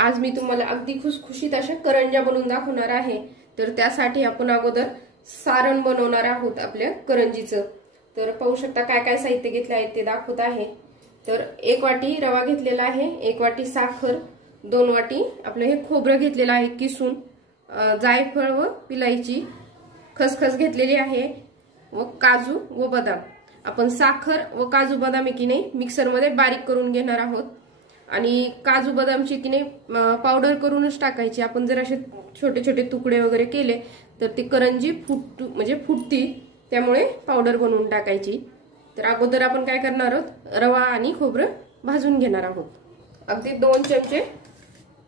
आज मी तुम्हाला अगदी खुसखुशीत अशा करंज्या बनवून दाखवणार आहे। तर त्यासाठी आपण अगोदर सारण बनवणार आहोत आपल्या करंजीचं। तर पाहू शकता काय काय साहित्य घेतले आहे ते दाखवत आहे। तर 1 वाटी रवा घेतलेला आहे, 1 वाटी साखर, 2 वाटी आपलं हे खोबरं घेतलेलं आहे किसून, जायफळ व विलायची, खसखस घेतलेली आहे व काजू व बदाम। आपण साखर व काजू बदाम की नाही मिक्सर मध्ये बारीक करून घेणार आहोत आणि काजू बदामची की नाही पावडर करूनच टाकायची। आपण जर असे छोटे छोटे तुकडे वगैरे केले तर ती करंजी फुटती, त्यामुळे पावडर बनवून टाकायची। तर अगोदर आपण काय करणार आहोत, रवा आणि खोबरं भाजून घेणार आहोत। अगदी 2 चमचे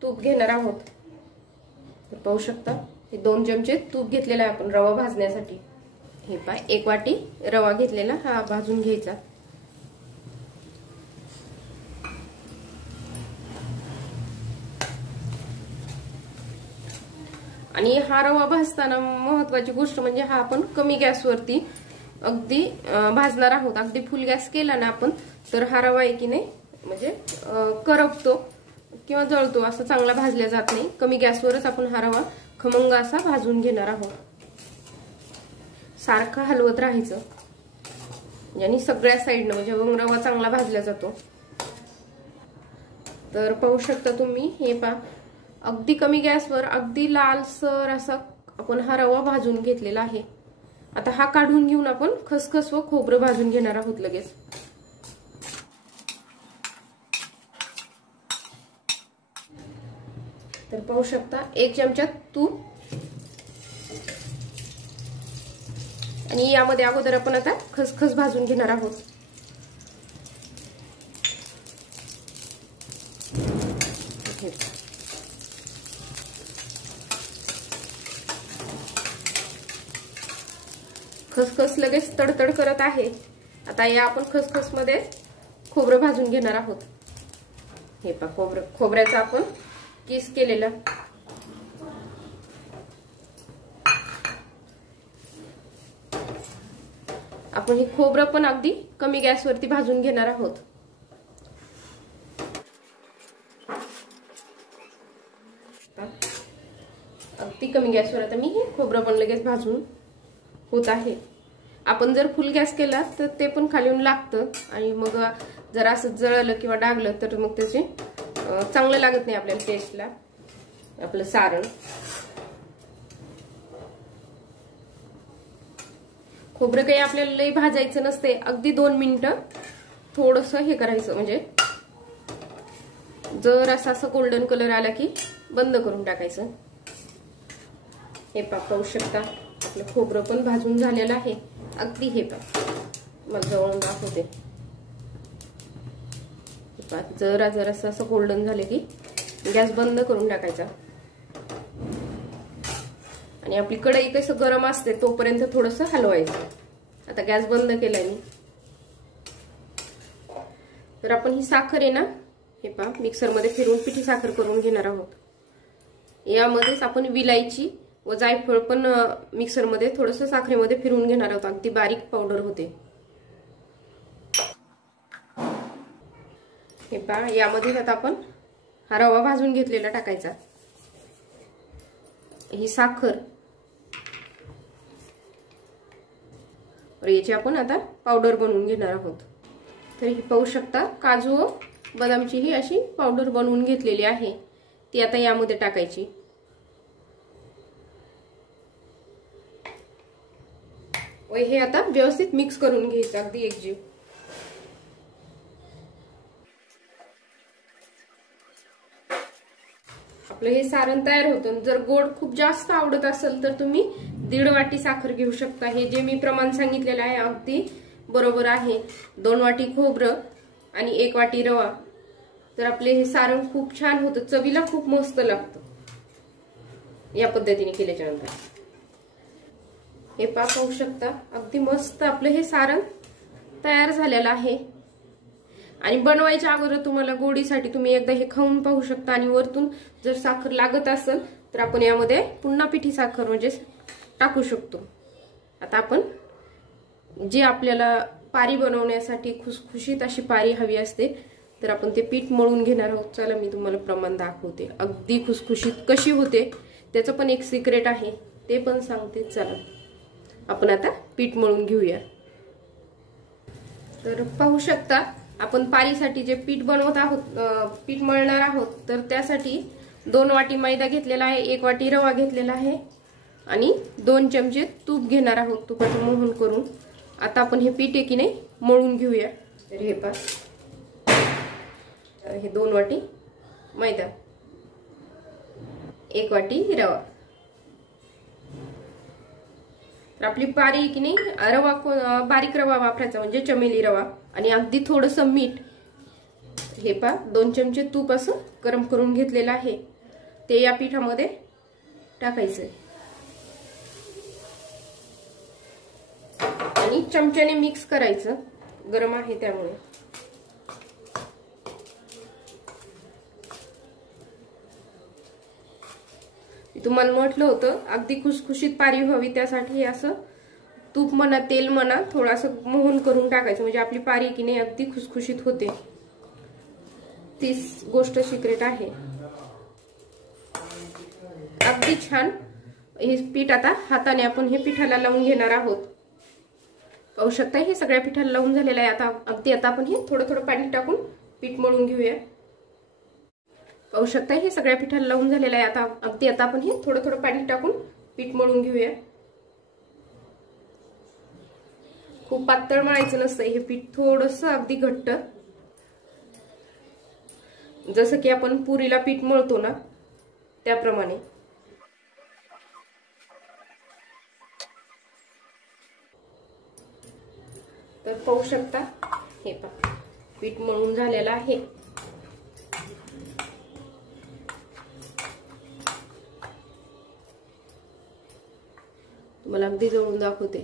तूप घेणार आहोत। तर पाहू शकता हे 2 चमचे तूप घेतलेला आहे आपण रवा भाजण्यासाठी। हे पहा 1 वाटी रवा घेतलेला हा भाजून घ्यायचा। आणि हा रवा भाजताना महत्त्वाची गोष्ट म्हणजे हा आपण कमी गॅसवरती अगदी भाजणार आहोत। अगदी फुल गॅस केला ना आपण तर हा रवा आहे की नाही म्हणजे करपतो किंवा जळतो, असं चांगला भाजला जात नाही। कमी गॅसवरच आपण हा रवा खमंग असा भाजून घेणार आहोत। सारखं हलवत राहायचं यानी सगळ्या साइडने म्हणजे मग रवा चांगला भाजला जातो। तर पाहू शकता तुम्ही हे पहा अगदी कमी गॅसवर अगदी लालसर असा आपण हा रवा भाजून घेतलेला आहे। आता हा काढून घेऊन आपण खसखस व खोबरं भाजून घेणार आहोत लगेच। तर पाहू शकता 1 चमचा तूप आणि यामध्ये अगोदर आपण आता खसखस भाजून घेणार आहोत। खसखस लगेच तडतड करत आहे। आता या आपण खसखस मध्ये खोबरं भाजून घेणार आहोत। हे पहा खोबऱ्याचा आपण किस केलेला आपण हे खोबरं पण अगदी कमी गॅसवरती भाजून घेणार आहोत। अगदी कमी गॅसवर आता मी हे खोबरं पण लगेच भाजून होत आहे। आपण जर फुल गॅस केला तर ते पण खाली येऊन लागतं आणि मग जर असं जळलं किंवा डागलं तर मग त्याचे चांगलं लागत नाही आपल्याला टेस्टला आपलं सारण। खोबरं काही आपल्याला लई भाजायचं नसते, अगदी 2 मिनिटं थोडंसं हे करायचं, म्हणजे जर असं गोल्डन कलर आला की बंद करून टाकायचं। हे पाहू शकता आपलं खोबरं पण भाजून झालेलं आहे अगदी। हे पहा मला जवळून दाखवते, जरा असं गोल्डन झाले की गॅस बंद करून टाकायचा आणि आपली कढई कसं गरम असते तोपर्यंत थोडंसं हलवायचं। आता गॅस बंद केलाय मी। तर आपण ही साखर आहे ना हे पहा मिक्सर मध्ये फिरवून पिठी साखर करून घेणार आहोत। यामध्येच आपण विलायची व जायफळ पण मिक्सर मध्ये थोडंसं साखरेमध्ये फिरवून घेणार आहोत, अगदी बारीक पावडर होते। हे पहा यामध्ये आता आपण हा रवा भाजून घेतलेला टाकायचा, ही साखर और याची आपण आता पावडर बनवून घेणार आहोत। तर ही पाहू शकता काजू व बदामची ही अशी पावडर बनवून घेतलेली आहे, ती आता यामध्ये टाकायची। व हे आता व्यवस्थित मिक्स करून घ्यायचं अगदी एकजीव। आपलं हे सारण तयार होतं। जर गोड खूप जास्त आवडत असेल तर तुम्ही 1.5 वाटी साखर घेऊ शकता। हे जे मी प्रमाण सांगितलेलं आहे अगदी बरोबर आहे। 2 वाटी खोबरं आणि 1 वाटी रवा। तर आपले हे सारण खूप छान होतं, चवीला खूप मस्त लागतं या पद्धतीने केल्याच्या नंतर। हे पाहू शकता अगदी मस्त आपलं हे सारण तयार झालेलं आहे। आणि बनवायच्या अगोदर तुम्हाला गोडीसाठी तुम्ही एकदा हे खाऊन पाहू शकता आणि वरतून जर साखर लागत असेल तर आपण यामध्ये पुन्हा पिठी साखर म्हणजे टाकू शकतो। आता आपण जी आपल्याला पारी बनवण्यासाठी खुसखुशीत अशी पारी हवी असते तर आपण ते पीठ मळून घेणार आहोत. चला मी तुम्हाला प्रमाण दाखवते. अगदी खुसखुशीत कशी होते त्याचं पण एक सिक्रेट आहे, ते पण सांगते. चला आपण आता पीठ मळून घेऊया. तर पाहू शकता आपण पारीसाठी जे पीठ बनवत आहोत, पीठ मळणार आहोत, तर त्यासाठी 2 वाटी मैदा घेतलेला आहे, 1 वाटी रवा घेतलेला आहे आणि 2 चमचे तूप घेणार आहोत, तुपाचं मोहन करून. आता आपण हे पीठ आहे की नाही मळून घेऊया. तर हे पहा, हे 2 वाटी मैदा, 1 वाटी रवा. तर आपली पारी आहे की नाही, रवा बारीक रवा वापरायचा, म्हणजे चमेली रवा, आणि अगदी थोडंसं मीठ. हे पहा 2 चमचे तूप असं गरम करून घेतलेलं आहे, ते या पिठामध्ये टाकायचं आणि चमच्याने मिक्स करायचं, गरम आहे त्यामुळे. तुम्हाला म्हटलं होतं अगदी खुसखुशीत पारी व्हावी, त्यासाठी असं तूप म्हणा तेल म्हणा थोडंसं मोहन करून टाकायचं, म्हणजे आपली पारी की नाही अगदी खुसखुशीत होते. तीच गोष्ट सिक्रेट आहे. अगदी छान हे पीठ आता हाताने आपण हे पिठाला लावून घेणार आहोत. पाहू शकता हे सगळ्या पिठाला लावून झालेलं आहे. आता आपण हे थोडं थोडं पाणी टाकून पीठ मळून घेऊया. पाहू शकता हे सगळ्या पिठाला लावून झालेलं आहे. आता आपण हे थोडं थोडं पाणी टाकून पीठ मळून घेऊया. खूप पातळ मळायचं नसतं हे पीठ, थोडंसं अगदी घट्ट, जसं की आपण पुरीला पीठ मळतो ना त्याप्रमाणे. तर पाहू शकता हे पहा पीठ मळून झालेलं आहे. तुम्हाला अगदी जवळून दाखवते.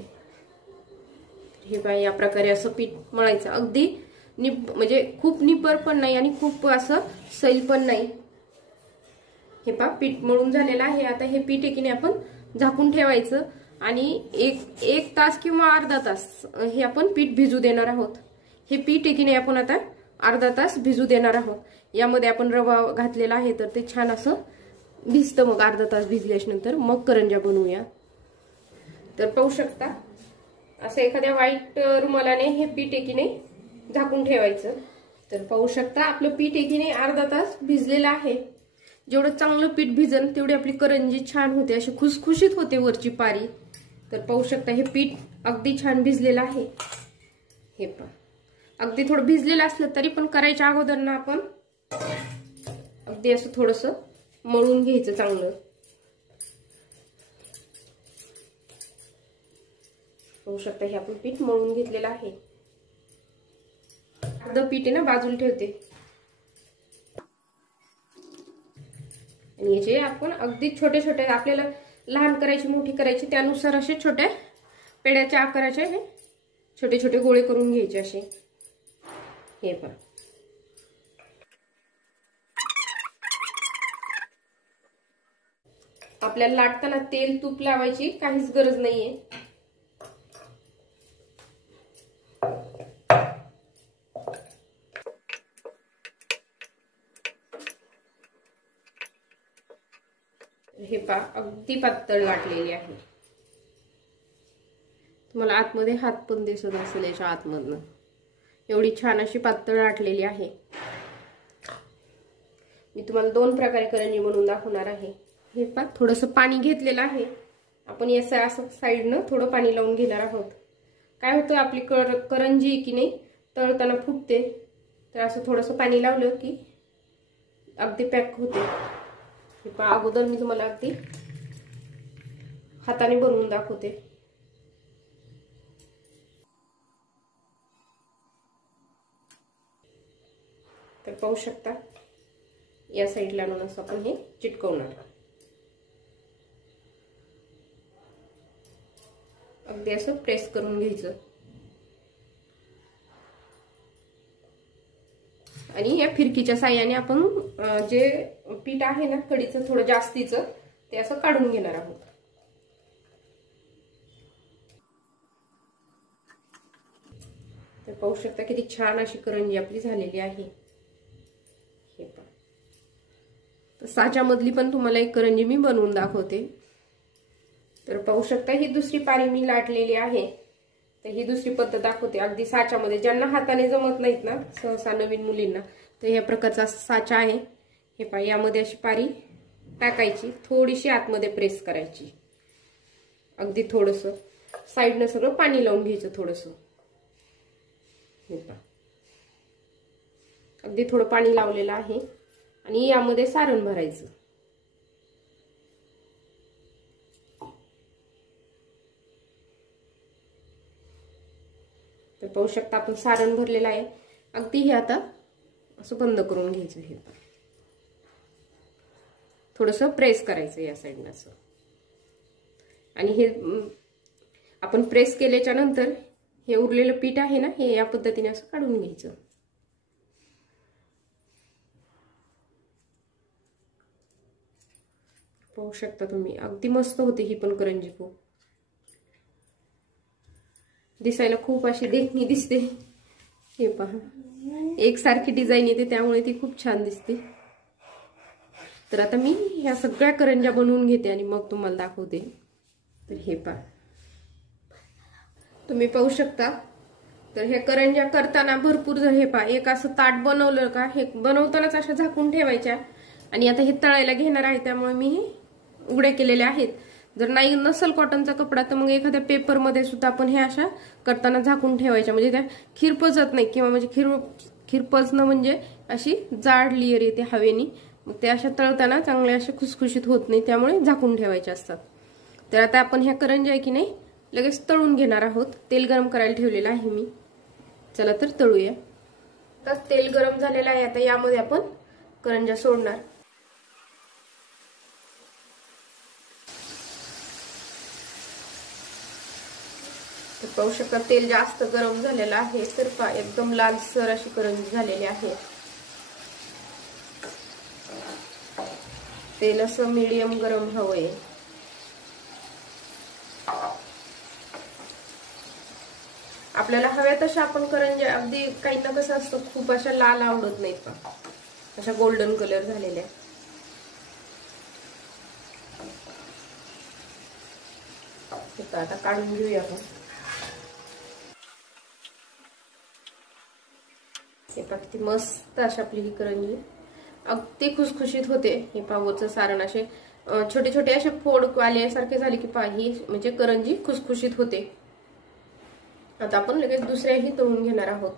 हे पहा या प्रकारे असं पीठ मळायचं, अगदी म्हणजे खूप निब्बर पण नाही आणि खूप असं सैल पण नाही. हे पहा पीठ मळून झालेलं आहे. आता हे पीठ आहे की नाही आपण झाकून ठेवायचं आणि एक तास किंवा अर्धा तास हे आपण पीठ भिजू देणार आहोत. हे पीठ आहे की नाही आपण आता अर्धा तास भिजू देणार आहोत. यामध्ये आपण रवा घातलेला आहे तर ते छान असं भिजतं. मग अर्धा तास भिजल्याच्या नंतर मग करंज्या बनवूया. तर पाहू शकता असं एखाद्या व्हाईट रुमालाने हे पीठ आहे की नाही झाकून ठेवायचं. तर पाहू शकता आपलं पीठ आहे की नाही अर्धा तास भिजलेलं आहे. जेवढं चांगलं पीठ भिजन तेवढी आपली करंजी छान होते, अशी खुसखुशीत होते वरची पारी. तर पाहू शकता हे पीठ अगदी छान भिजलेलं आहे. हे पण अगदी थोडं भिजलेलं असलं तरी पण करायच्या अगोदर ना आपण अगदी असं थोडंसं मळून घ्यायचं चांगलं. पाहू शकता हे आपण पीठ मळून घेतलेलं आहे. अर्ध पीठ आहे ना बाजूला ठेवते आणि याचे आपण अगदी छोटे छोटे, आपल्याला लहान करायची मोठी करायची त्यानुसार असे छोट्या पेड्याच्या आकाराचे छोटे छोटे गोळे करून घ्यायचे असे. हे पहा आपल्याला लाटताना तेल तूप लावायची काहीच गरज नाहीये. हे पहा अगदी पातळ लाटलेली आहे. तुम्हाला आतमध्ये हात पण दिसत असेल याच्या आतमधनं, एवढी छान अशी पातळ लाटलेली आहे. मी तुम्हाला 2 प्रकारे करंजी बनवून दाखवणार आहे. हे पहा थोडंसं पाणी घेतलेलं आहे आपण, याचं असं साईडनं थोडं पाणी लावून घेणार आहोत. काय होतं आपली करंजी की नाही तळताना फुटते, तर असं थोडंसं पाणी लावलं की अगदी पॅक होते. हे पहा अगोदर मी तुम्हाला अगदी हाताने बनवून दाखवते. तर पाहू शकता या साईडला आणून असं आपण हे चिटकवणार. अगदी असं प्रेस करून घ्यायचं आणि या फिरकीच्या साहाय्याने आपण जे पीठ आहे ना कढीचं थोडं जास्तीचं ते असं काढून घेणार आहोत. तर पाहू शकता किती छान अशी करंजी आपली झालेली आहे. तर साच्यामधली पण तुम्हाला एक करंजी मी बनवून दाखवते। तर पाहू शकता ही दुसरी पारी मी लाटलेली आहे। तर ही दुसरी पद्धत दाखवते अगदी साच्यामध्ये, ज्यांना हाताने जमत नाहीत ना सहसा नवीन मुलींना, तर या प्रकारचा साचा आहे। हे पहा, यामध्ये अशी पारी टाकायची, थोडीशी आतमध्ये प्रेस करायची, अगदी थोडंसं साईडनं सगळं पाणी लावून घ्यायचं थोडंसं। हे पहा, अगदी थोडं पाणी लावलेलं आहे आणि यामध्ये सारण भरायचं। तर पाहू शकता आपण सारण भरलेलं आहे। अगदी हे आता असं बंद करून घ्यायचं। हे थोडंसं प्रेस करायचं या साईडनं असं, आणि हे आपण प्रेस केल्याच्या नंतर हे उरलेलं पीठ आहे ना, हे या पद्धतीने असं काढून घ्यायचं। पाहू शकता तुम्ही, अगदी मस्त होते ही पण करंजी। खूप दिसायला खूप अशी देखणी दिसते। हे पहा, एकसारखी डिझाईन येते त्यामुळे ती खूप छान दिसते। तर आता मी ह्या सगळ्या करंज्या बनवून घेते आणि मग तुम्हाला दाखवते। तर हे पहा, तुम्ही पाहू शकता। तर हे करंज्या करताना भरपूर जर, हे पहा, एक असं ताट बनवलं का, हे बनवतानाच अशा झाकून ठेवायच्या, आणि आता हे तळायला घेणार आहे त्यामुळे मी हे उघडे केलेले आहेत। जर नाही नसेल कॉटनचा कपडा तर मग एखाद्या पेपर मध्ये सुद्धा आपण हे अशा करताना झाकून ठेवायच्या, म्हणजे त्या खीर पचत नाही, किंवा म्हणजे खीर पचणं म्हणजे अशी जाड लेयर येते हवेनी, मग ते अशा तळताना चांगले असे खुसखुशीत होत नाही, त्यामुळे झाकून ठेवायचे असतात। तर आता आपण ह्या करंज्या आहे की नाही लगेच तळून घेणार आहोत। तेल गरम करायला ठेवलेलं आहे मी, चला तर तळूया। तर तेल गरम झालेलं आहे, आता यामध्ये आपण करंज्या सोडणार। तर पाहू शकता तेल जास्त गरम झालेलं आहे, तर पहा एकदम लालसर अशी करंजी झालेली आहे। तेल असं मीडियम गरम हवंय। आपल्याला हव्या तशा आपण करंज्या, अगदी काहींना कसं असतं खूप अशा लाल आवडत नाहीत का, अशा गोल्डन कलर झालेल्या। आता काढून घेऊया आपण। हे पहा किती मस्त अशी आपली ही करंजी अगदी खुसखुशीत होते। हे पावचं सारण असे छोटे छोटे असे फोड आल्यासारखे झाले की ही म्हणजे करंजी खुसखुशीत होते। आता आपण लगेच दुसऱ्याही तळून घेणार आहोत।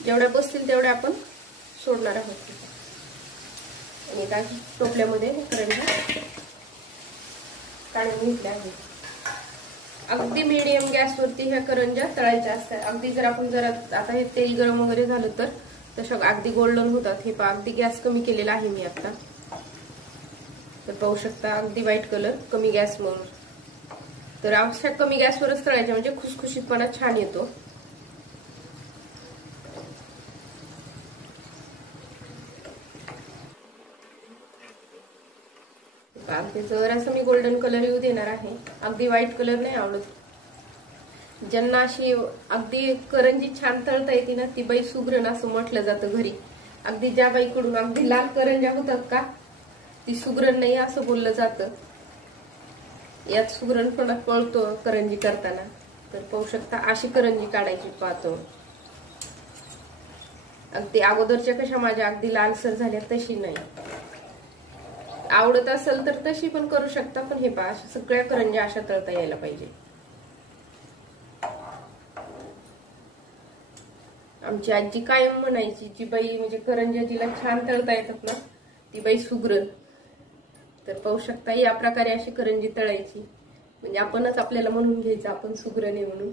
जेवढ्या बसतील तेवढ्या आपण सोडणार आहोत, आणि एका टोपल्यामध्ये करंजी काढून घेतल्या आहेत। अगदी मीडियम गॅसवरती ह्या करंज्या तळायच्या असतात। अगदी जर आपण आता हे तेल गरम वगैरे झालं तर तशा अगदी गोल्डन होतात। हे पहा, अगदी गॅस कमी केलेला आहे मी आता। तर पाहू शकता अगदी व्हाईट कलर, कमी गॅस म्हणून। तर अशा कमी गॅसवरच तळायच्या म्हणजे खुसखुशीतपणा छान येतो। अगदी जरासं मी गोल्डन कलर येऊ देणार आहे, अगदी व्हाईट कलर नाही आवडत। ज्यांना अशी अगदी करंजी छान तळता येते ना, ती बाई सुगरण असं म्हटलं जातं घरी। अगदी ज्या बाईकडून अगदी लाल करंज्या होतात का, ती सुगरण नाही असं बोललं जातं। यात सुगरणपणा कळतो करंजी करताना। तर पाहू शकता अशी करंजी काढायची पाहतो। अगदी अगोदरच्या कशा माझ्या अगदी लालसर झाल्या तशी नाही। आवडत असेल तर तशी पण करू शकता, पण हे पहा सगळ्या करंज्या अशा तळता यायला पाहिजे। आमची आजी कायम म्हणायची, जी बाई म्हणजे करंज्या जिला छान तळता येतात ना, ती बाई सुगरण। तर पाहू शकता या प्रकारे अशी करंजी तळायची, म्हणजे आपणच आपल्याला म्हणून घ्यायचं आपण सुगरण आहे म्हणून।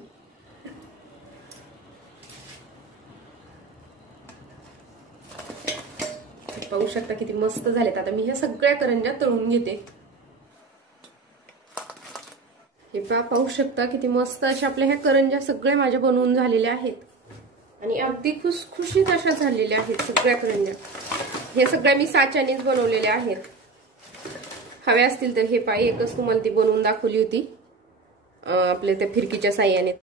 पाहू शकता किती मस्त झालेत। आता मी ह्या सगळ्या करंज्या तळून घेते। हे पाहू शकता किती मस्त अशा आपल्या ह्या करंज्या सगळ्या माझ्या बनवून झालेल्या आहेत, आणि अगदी खुसखुशीत अशा झालेल्या आहेत सगळ्या करंज्या। हे सगळ्या मी साच्यानेच बनवलेल्या आहेत। हव्या असतील तर हे एकच तुम्हाला ती बनवून दाखवली होती आपल्या त्या फिरकीच्या साह्याने।